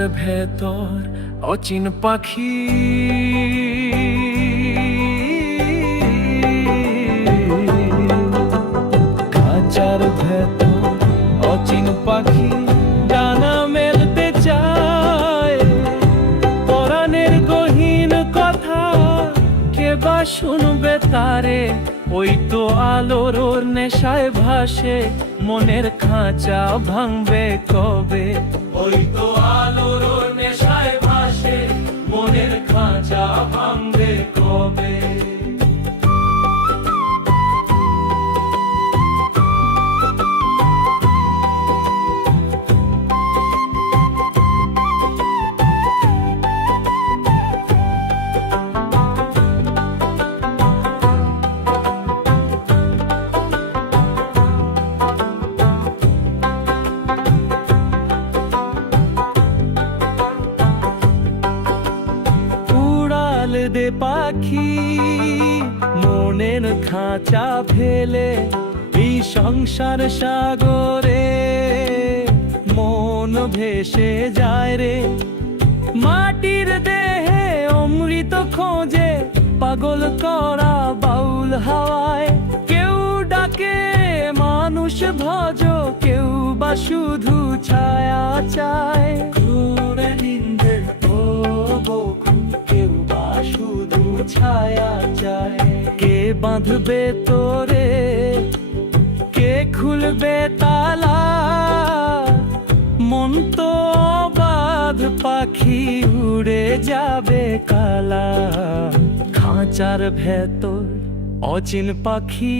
খাঁচার ভেতর অচিন পাখি, খাঁচার ভেতর অচিন পাখি ডানা মেলতে চায়। পরাণের গহীন কথা কে বা শুনবে তারে, ওই তো আলোর ওর নেশায় ভাসে মনের খাঁচা ভাঙবে কবে। ওই তো আলোর ওর নেশায় ভাসে মনের খাঁচা ভাঙবে কবে। দে পাখি মনের খাঁচা ফেলে, এই সংসার সাগরে মন ভেসে যায় রে। মাটির দেহে অমৃত খোঁজে পাগল করা বাউল হাওয়ায়। কেউ ডাকে মানুষ ভজ, কেউ বা শুধু ছায়া চায়। ঘুরে নিন্দের ও বকু, কেউ বা শুধু ছায়া চায়। কে বাঁধবে তোরে, কে খুলবে তালা, মন তো অবাধ পাখি উড়ে যাবে কালা। খাঁচার ভেতর অচিন পাখি।